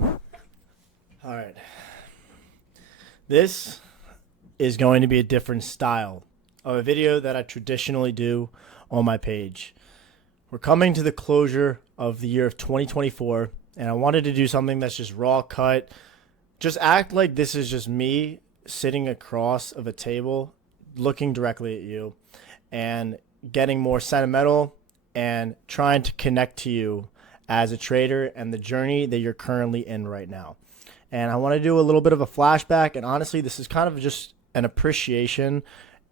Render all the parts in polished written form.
All right. This is going to be a different style of a video that I traditionally do on my page. We're coming to the closure of the year of 2024, and I wanted to do something that's just raw cut. Just act like this is just me sitting across of a table, looking directly at you, and getting more sentimental and trying to connect to you as a trader and the journey that you're currently in right now. And I want to do a little bit of a flashback. And honestly, this is kind of just an appreciation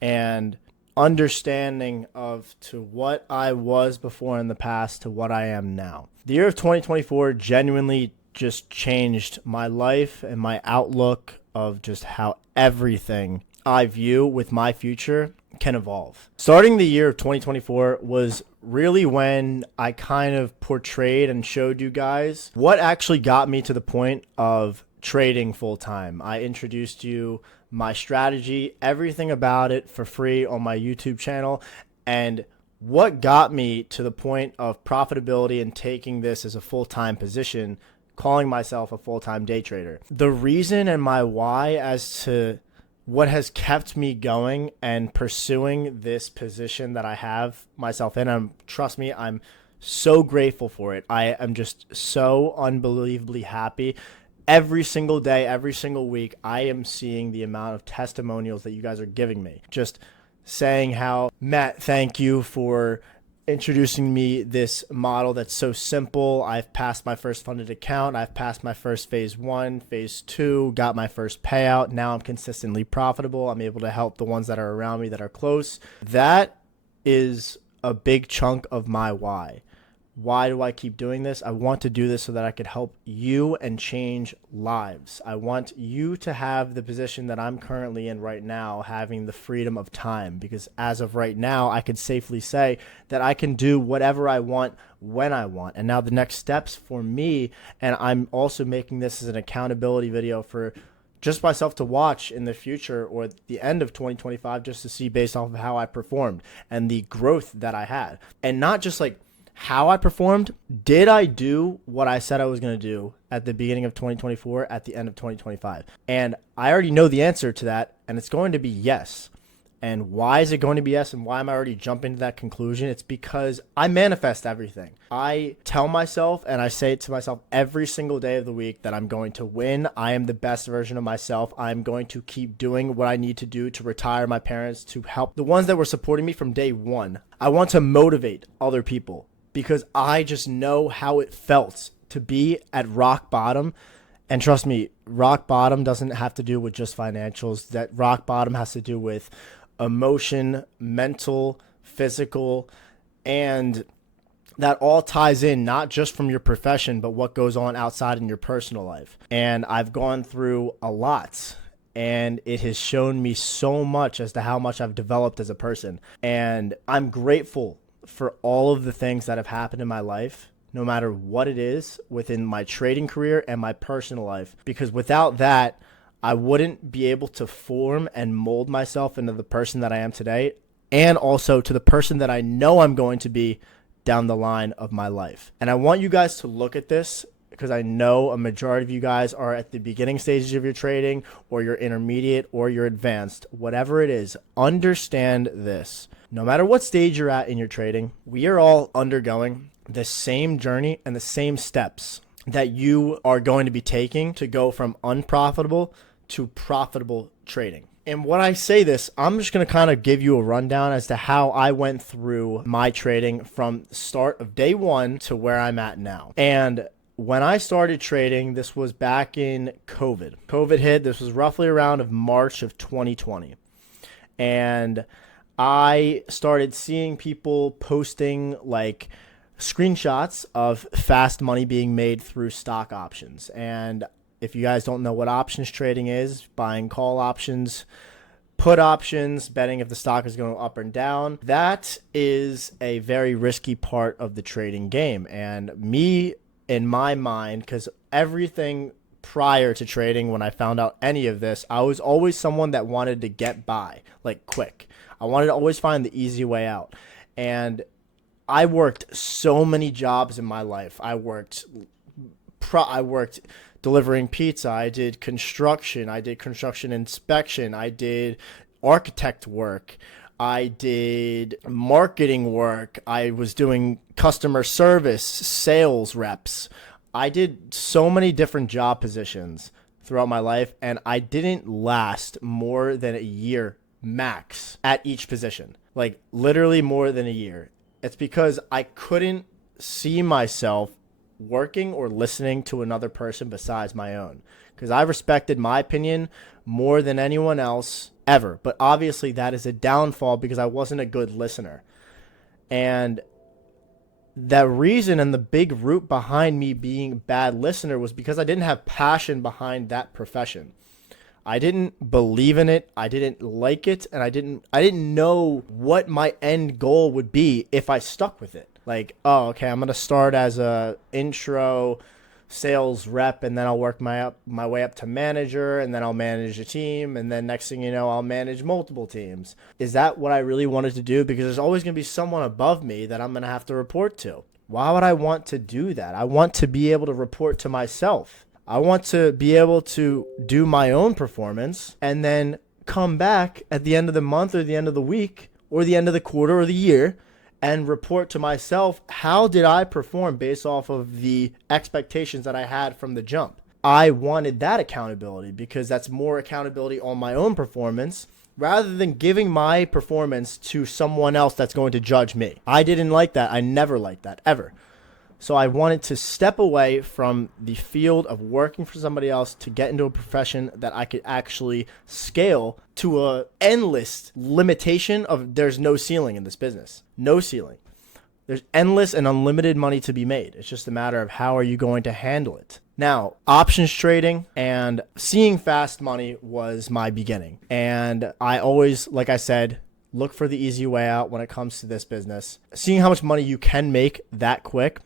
and understanding of to what I was before in the past to what I am now. The year of 2024 genuinely just changed my life and my outlook of just how everything I view with my future can evolve. Starting the year of 2024 was really when I kind of portrayed and showed you guys what actually got me to the point of trading full time. I introduced you my strategy, everything about it for free on my YouTube channel, and what got me to the point of profitability and taking this as a full-time position, calling myself a full-time day trader. The reason and my why as to what has kept me going and pursuing this position that I have myself in, trust me, I'm so grateful for it. I am just so unbelievably happy. Every single day, every single week, I am seeing the amount of testimonials that you guys are giving me. Just saying how, Matt, thank you for introducing me this model that's so simple. I've passed my first funded account. I've passed my first phase 1, phase 2, got my first payout. Now I'm consistently profitable. I'm able to help the ones that are around me that are close. That is a big chunk of my why. Why do I keep doing this? I want to do this so that I could help you and change lives. I want you to have the position that I'm currently in right now, having the freedom of time, because as of right now, I could safely say that I can do whatever I want when I want. And now the next steps for me, and I'm also making this as an accountability video for just myself to watch in the future or at the end of 2025, just to see based off of how I performed and the growth that I had. And not just like how I performed. Did I do what I said I was going to do at the beginning of 2024, at the end of 2025? And I already know the answer to that, and it's going to be yes. And why is it going to be yes, and why am I already jumping to that conclusion? It's because I manifest everything. I tell myself, and I say it to myself every single day of the week, that I'm going to win. I am the best version of myself. I'm going to keep doing what I need to do to retire my parents, to help the ones that were supporting me from day one. I want to motivate other people, because I just know how it felt to be at rock bottom. And trust me, rock bottom doesn't have to do with just financials. That rock bottom has to do with emotion, mental, physical, and that all ties in not just from your profession, but what goes on outside in your personal life. And I've gone through a lot, and it has shown me so much as to how much I've developed as a person. And I'm grateful for all of the things that have happened in my life, no matter what it is, within my trading career and my personal life, because without that, I wouldn't be able to form and mold myself into the person that I am today, and also to the person that I know I'm going to be down the line of my life. And I want you guys to look at this, because I know a majority of you guys are at the beginning stages of your trading, or you're intermediate, or you're advanced. Whatever it is, understand this. No matter what stage you're at in your trading, we are all undergoing the same journey and the same steps that you are going to be taking to go from unprofitable to profitable trading. And when I say this, I'm just going to kind of give you a rundown as to how I went through my trading from the start of day one to where I'm at now. And when I started trading, this was back in COVID. COVID hit. This was roughly around of March of 2020. And I started seeing people posting like screenshots of fast money being made through stock options. And if you guys don't know what options trading is, buying call options, put options, betting if the stock is going up or down, that is a very risky part of the trading game. And me, in my mind, because everything prior to trading, when I found out any of this, I was always someone that wanted to get by, like quick. I wanted to always find the easy way out. And I worked so many jobs in my life. I worked I worked delivering pizza. I did construction. I did construction inspection. I did architect work. I did marketing work. I was doing customer service, sales reps. I did so many different job positions throughout my life, and I didn't last more than a year max at each position. Like literally more than a year. It's because I couldn't see myself working or listening to another person besides my own, because I respected my opinion more than anyone else ever. But obviously that is a downfall because I wasn't a good listener. And the reason and the big root behind me being a bad listener was because I didn't have passion behind that profession. I didn't believe in it. I didn't like it, and I didn't know what my end goal would be if I stuck with it. Like, oh, okay, I'm gonna start as a intro sales rep, and then I'll work my way up to manager, and then I'll manage a team, and then next thing you know, I'll manage multiple teams. Is that what I really wanted to do? Because there's always gonna be someone above me that I'm gonna have to report to. Why would I want to do that? I want to be able to report to myself. I want to be able to do my own performance and then come back at the end of the month or the end of the week or the end of the quarter or the year and report to myself, how did I perform based off of the expectations that I had from the jump? I wanted that accountability because that's more accountability on my own performance rather than giving my performance to someone else that's going to judge me. I didn't like that. I never liked that, ever. So I wanted to step away from the field of working for somebody else to get into a profession that I could actually scale to a endless limitation of there's no ceiling in this business. No ceiling. There's endless and unlimited money to be made. It's just a matter of how are you going to handle it. Now, options trading and seeing fast money was my beginning. And I always, like I said, look for the easy way out when it comes to this business. Seeing how much money you can make that quick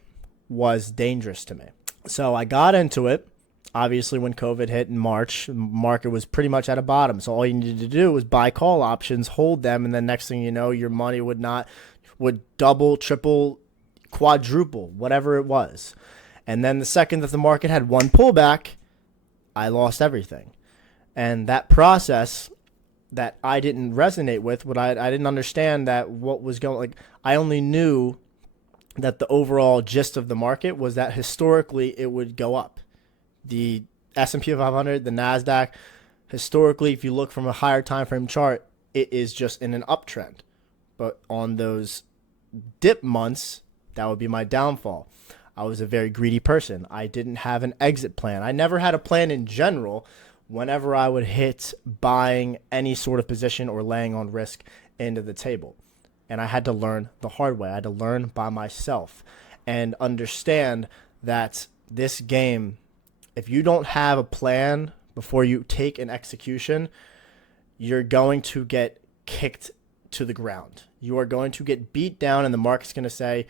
was dangerous to me. So I got into it. Obviously, when COVID hit in March, the market was pretty much at a bottom. So all you needed to do was buy call options, hold them, and then next thing you know, your money would double, triple, quadruple, whatever it was. And then the second that the market had one pullback, I lost everything. And that process that I didn't resonate with, I didn't understand that what was going, like I only knew that the overall gist of the market was that historically it would go up. The S&P 500, the NASDAQ, historically, if you look from a higher time frame chart, it is just in an uptrend. But on those dip months, that would be my downfall. I was a very greedy person. I didn't have an exit plan. I never had a plan in general whenever I would hit buying any sort of position or laying on risk into the table. And I had to learn the hard way. I had to learn by myself and understand that this game, if you don't have a plan before you take an execution, you're going to get kicked to the ground. You are going to get beat down, and the market's going to say,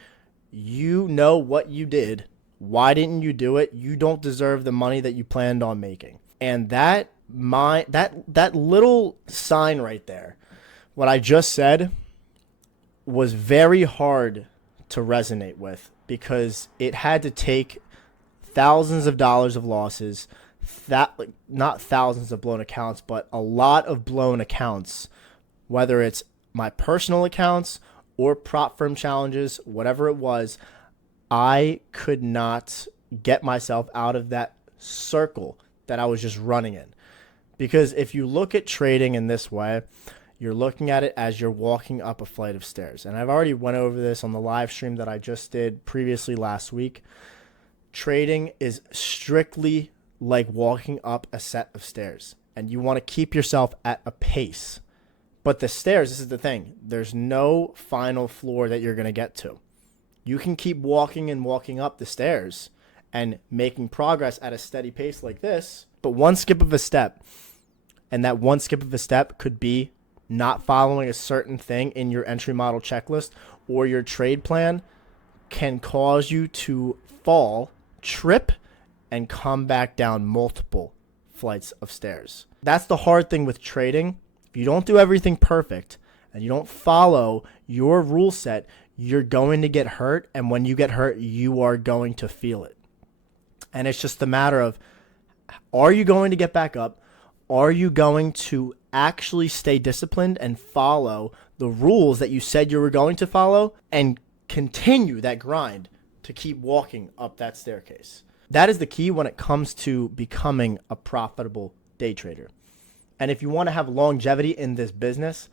you know what you did. Why didn't you do it? You don't deserve the money that you planned on making. And that little sign right there, what I just said, was very hard to resonate with because it had to take thousands of dollars of losses, not thousands of blown accounts, but a lot of blown accounts, whether it's my personal accounts or prop firm challenges, whatever it was. I could not get myself out of that circle that I was just running in. Because if you look at trading in this way, you're looking at it as you're walking up a flight of stairs. And I've already went over this on the live stream that I just did previously last week. Trading is strictly like walking up a set of stairs. And you want to keep yourself at a pace. But the stairs, this is the thing, there's no final floor that you're going to get to. You can keep walking and walking up the stairs and making progress at a steady pace like this. But one skip of a step, and that one skip of a step could be not following a certain thing in your entry model checklist or your trade plan, can cause you to fall, trip, and come back down multiple flights of stairs. That's the hard thing with trading. If you don't do everything perfect and you don't follow your rule set, you're going to get hurt. And when you get hurt, you are going to feel it. And it's just a matter of, are you going to get back up? Are you going to actually stay disciplined and follow the rules that you said you were going to follow and continue that grind to keep walking up that staircase? That is the key when it comes to becoming a profitable day trader. And if you want to have longevity in this business,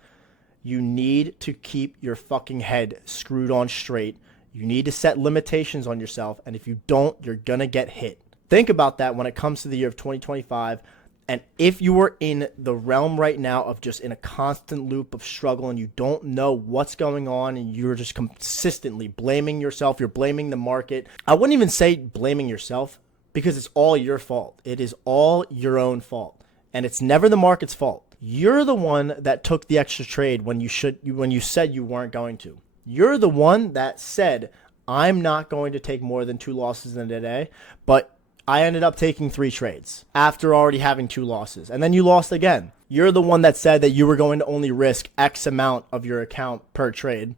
you need to keep your fucking head screwed on straight. You need to set limitations on yourself. And if you don't, you're going to get hit. Think about that when it comes to the year of 2025. And if you are in the realm right now of just in a constant loop of struggle and you don't know what's going on and you're just consistently blaming yourself, you're blaming the market. I wouldn't even say blaming yourself because it's all your fault. It is all your own fault. And it's never the market's fault. You're the one that took the extra trade when you said you weren't going to. You're the one that said, I'm not going to take more than 2 losses in a day, but I ended up taking 3 trades after already having 2 losses. And then you lost again. You're the one that said that you were going to only risk X amount of your account per trade.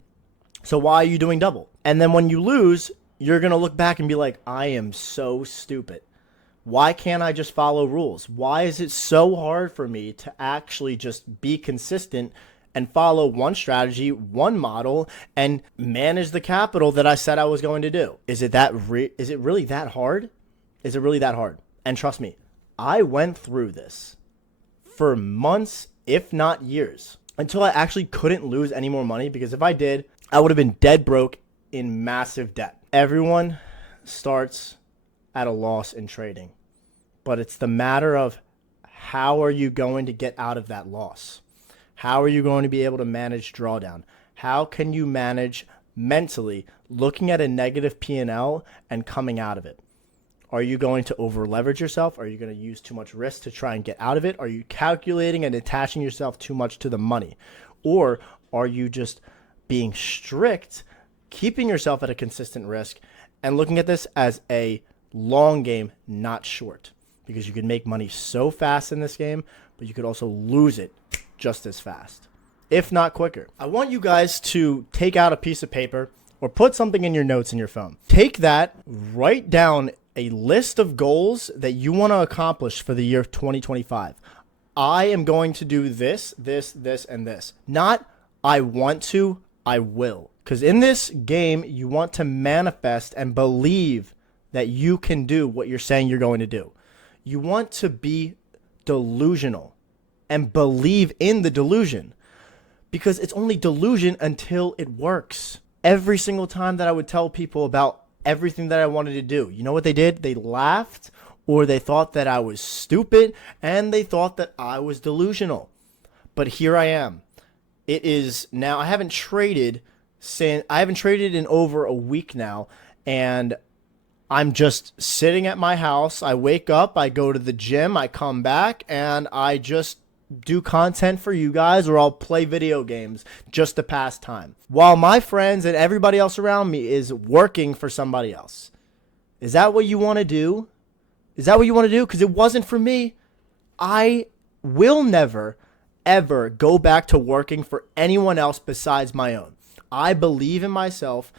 So why are you doing double? And then when you lose, you're going to look back and be like, I am so stupid. Why can't I just follow rules? Why is it so hard for me to actually just be consistent and follow one strategy, one model, and manage the capital that I said I was going to do? Is it really that hard? Is it really that hard? And trust me, I went through this for months, if not years, until I actually couldn't lose any more money, because if I did, I would have been dead broke in massive debt. Everyone starts at a loss in trading, but it's the matter of how are you going to get out of that loss? How are you going to be able to manage drawdown? How can you manage mentally looking at a negative P&L and coming out of it? Are you going to over leverage yourself? Are you going to use too much risk to try and get out of it? Are you calculating and attaching yourself too much to the money? Or are you just being strict, keeping yourself at a consistent risk and looking at this as a long game, not short? Because you can make money so fast in this game, but you could also lose it just as fast, if not quicker. I want you guys to take out a piece of paper or put something in your notes in your phone. Take that, write down a list of goals that you want to accomplish for the year of 2025. I am going to do this, and this. Not I want to, I will. Because in this game, you want to manifest and believe that you can do what you're saying you're going to do. You want to be delusional and believe in the delusion, because it's only delusion until it works. Every single time that I would tell people about everything that I wanted to do, you know what they did? They laughed, or they thought that I was stupid, and they thought that I was delusional. But here I am. It is now, I haven't traded in over a week now, and I'm just sitting at my house. I wake up, I go to the gym, I come back, and I just do content for you guys, or I'll play video games just to pass time, while my friends and everybody else around me is working for somebody else. Is that what you want to do? Is that what you want to do? Because it wasn't for me. I will never, ever go back to working for anyone else besides my own. I believe in myself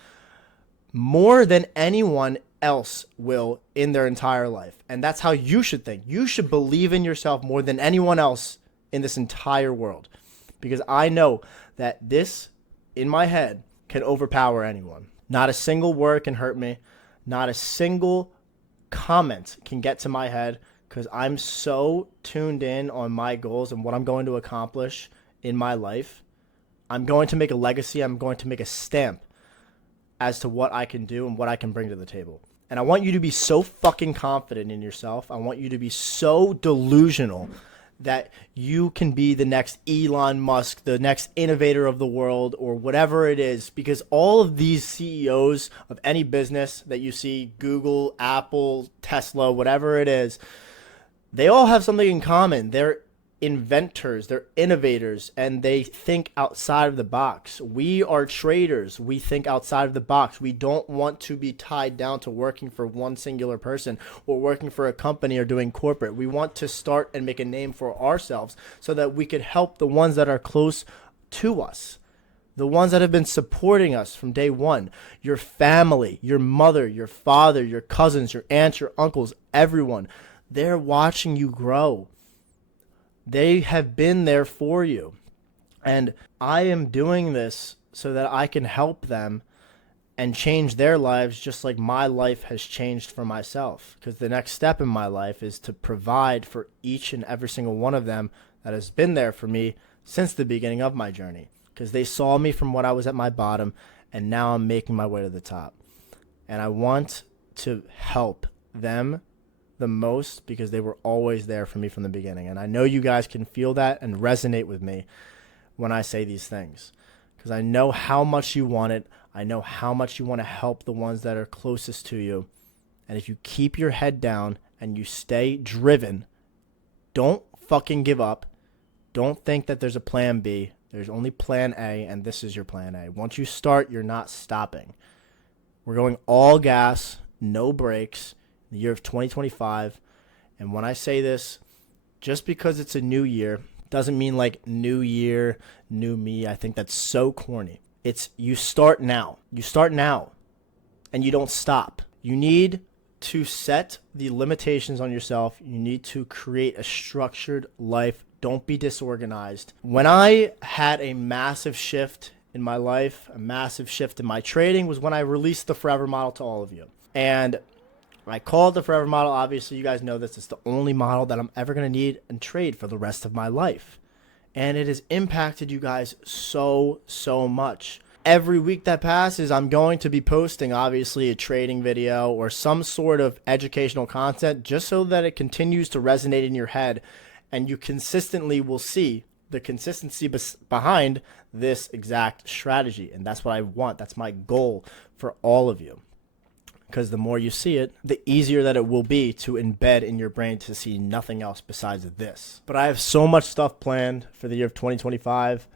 more than anyone else will in their entire life. And that's how you should think. You should believe in yourself more than anyone else in this entire world, because I know that this in my head can overpower anyone. Not a single word can hurt me. Not a single comment can get to my head, because I'm so tuned in on my goals and what I'm going to accomplish in my life. I'm going to make a legacy. I'm going to make a stamp as to what I can do and what I can bring to the table. And I want you to be so fucking confident in yourself. I want you to be so delusional that you can be the next Elon Musk, the next innovator of the world, or whatever it is. Because all of these CEOs of any business that you see, Google, Apple, Tesla, whatever it is, they all have something in common. They're inventors, they're innovators, and they think outside of the box. We are traders. We think outside of the box. We don't want to be tied down to working for one singular person or working for a company or doing corporate. We want to start and make a name for ourselves so that we could help the ones that are close to us. The ones that have been supporting us from day one. Your family, your mother, your father, your cousins, your aunts, your uncles, everyone. They're watching you grow. They have been there for you. And I am doing this so that I can help them and change their lives just like my life has changed for myself. Because the next step in my life is to provide for each and every single one of them that has been there for me since the beginning of my journey. Because they saw me from when I was at my bottom, and now I'm making my way to the top. And I want to help them the most because they were always there for me from the beginning. And I know you guys can feel that and resonate with me when I say these things, because I know how much you want it. I know how much you want to help the ones that are closest to you. And if you keep your head down and you stay driven, don't fucking give up. Don't think that there's a plan B. There's only plan A, and this is your plan A. Once you start, you're not stopping. We're going all gas, no brakes, in the year of 2025. And when I say this, just because it's a new year doesn't mean like new year, new me. I think that's so corny. It's you start now. You start now, and you don't stop. You need to set the limitations on yourself. You need to create a structured life. Don't be disorganized. When I had a massive shift in my life, a massive shift in my trading, was when I released the Forever Model to all of you. And I call it the Forever Model. Obviously, you guys know this. It's the only model that I'm ever going to need and trade for the rest of my life. And it has impacted you guys so much. Every week that passes, I'm going to be posting, obviously, a trading video or some sort of educational content just so that it continues to resonate in your head and you consistently will see the consistency behind this exact strategy. And that's what I want. That's my goal for all of you. Because the more you see it, the easier that it will be to embed in your brain to see nothing else besides this. But I have so much stuff planned for the year of 2025.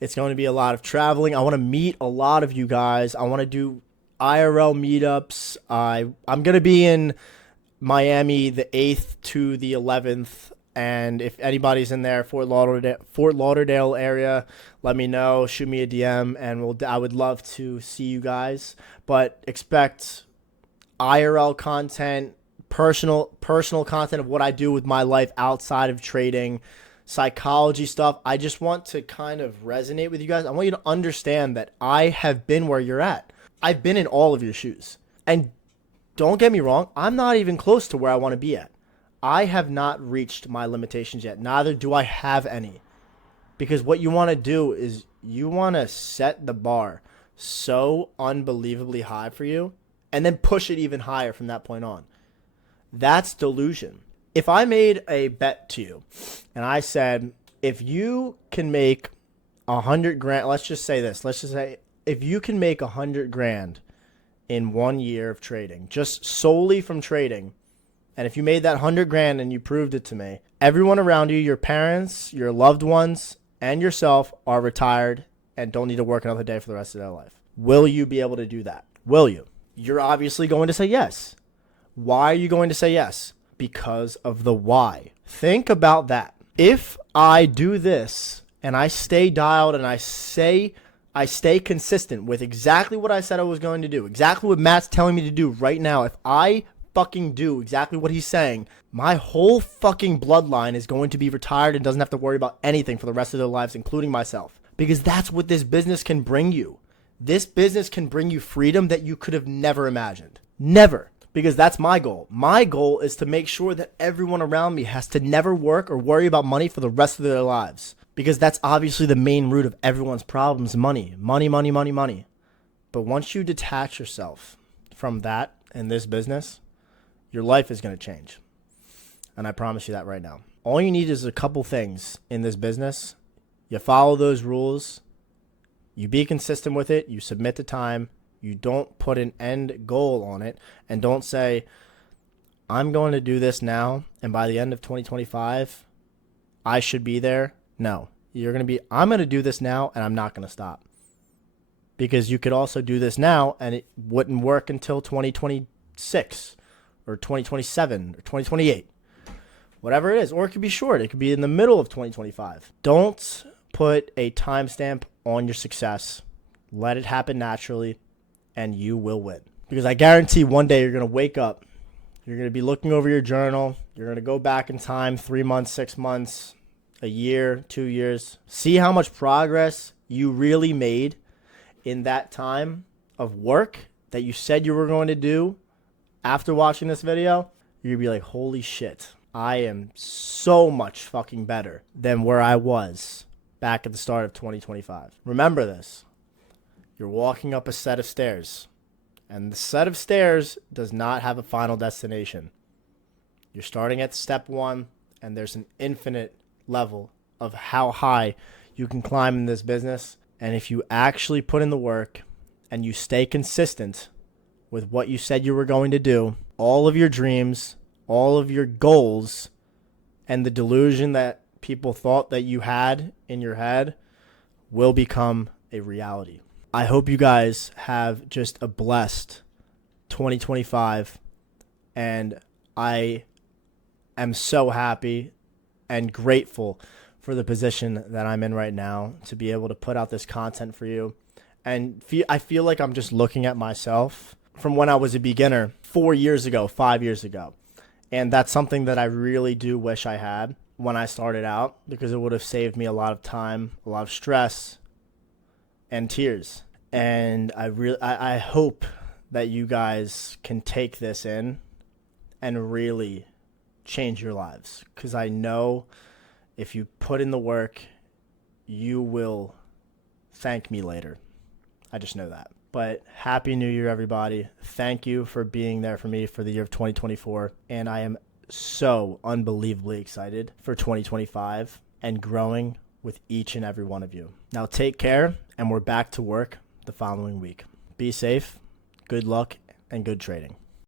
It's going to be a lot of traveling. I want to meet a lot of you guys. I want to do IRL meetups. I'm going to be in Miami the 8th to the 11th. And if anybody's in there, Fort Lauderdale area, let me know. Shoot me a DM, and I would love to see you guys. But expect IRL content, personal content of what I do with my life outside of trading, psychology stuff. I just want to kind of resonate with you guys. I want you to understand that I have been where you're at. I've been in all of your shoes. And don't get me wrong, I'm not even close to where I want to be at. I have not reached my limitations yet. Neither do I have any. Because what you want to do is you want to set the bar so unbelievably high for you and then push it even higher from that point on. That's delusion. If I made a bet to you and I said, if you can make 100 grand, let's just say this. Let's just say if you can make 100 grand in 1 year of trading, just solely from trading, and if you made that 100 grand and you proved it to me, everyone around you, your parents, your loved ones, and yourself are retired and don't need to work another day for the rest of their life. Will you be able to do that? Will you? You're obviously going to say yes. Why are you going to say yes? Because of the why. Think about that. If I do this and I stay dialed and I stay consistent with exactly what I said I was going to do, exactly what Matt's telling me to do right now, if I fucking do exactly what he's saying, my whole fucking bloodline is going to be retired and doesn't have to worry about anything for the rest of their lives, including myself. Because that's what this business can bring you. This business can bring you freedom that you could have never imagined. Never. Because that's my goal. My goal is to make sure that everyone around me has to never work or worry about money for the rest of their lives. Because that's obviously the main root of everyone's problems, money. Money, money, money, money. But once you detach yourself from that in this business, your life is going to change. And I promise you that right now. All you need is a couple things in this business. You follow those rules. You be consistent with it. You submit to time. You don't put an end goal on it. And don't say, I'm going to do this now, and by the end of 2025, I should be there. No. You're going to be, I'm going to do this now, and I'm not going to stop. Because you could also do this now, and it wouldn't work until 2026. Or 2027 or 2028, whatever it is. Or it could be short. It could be in the middle of 2025. Don't put a timestamp on your success. Let it happen naturally, and you will win. Because I guarantee one day you're going to wake up, you're going to be looking over your journal, you're going to go back in time 3 months, 6 months, a year, 2 years. See how much progress you really made in that time of work that you said you were going to do after watching this video. You're going to be like, holy shit, I am so much fucking better than where I was back at the start of 2025. Remember this. You're walking up a set of stairs, and the set of stairs does not have a final destination. You're starting at step 1, and there's an infinite level of how high you can climb in this business. And if you actually put in the work and you stay consistent with what you said you were going to do, all of your dreams, all of your goals, and the delusion that people thought that you had in your head will become a reality. I hope you guys have just a blessed 2025, and I am so happy and grateful for the position that I'm in right now to be able to put out this content for you. And I feel like I'm just looking at myself from when I was a beginner 4 years ago, 5 years ago. And that's something that I really do wish I had when I started out, because it would have saved me a lot of time, a lot of stress, and tears. And I hope that you guys can take this in and really change your lives, because I know if you put in the work, you will thank me later. I just know that. But Happy New Year, everybody. Thank you for being there for me for the year of 2024. And I am so unbelievably excited for 2025 and growing with each and every one of you. Now take care, and we're back to work the following week. Be safe, good luck, and good trading.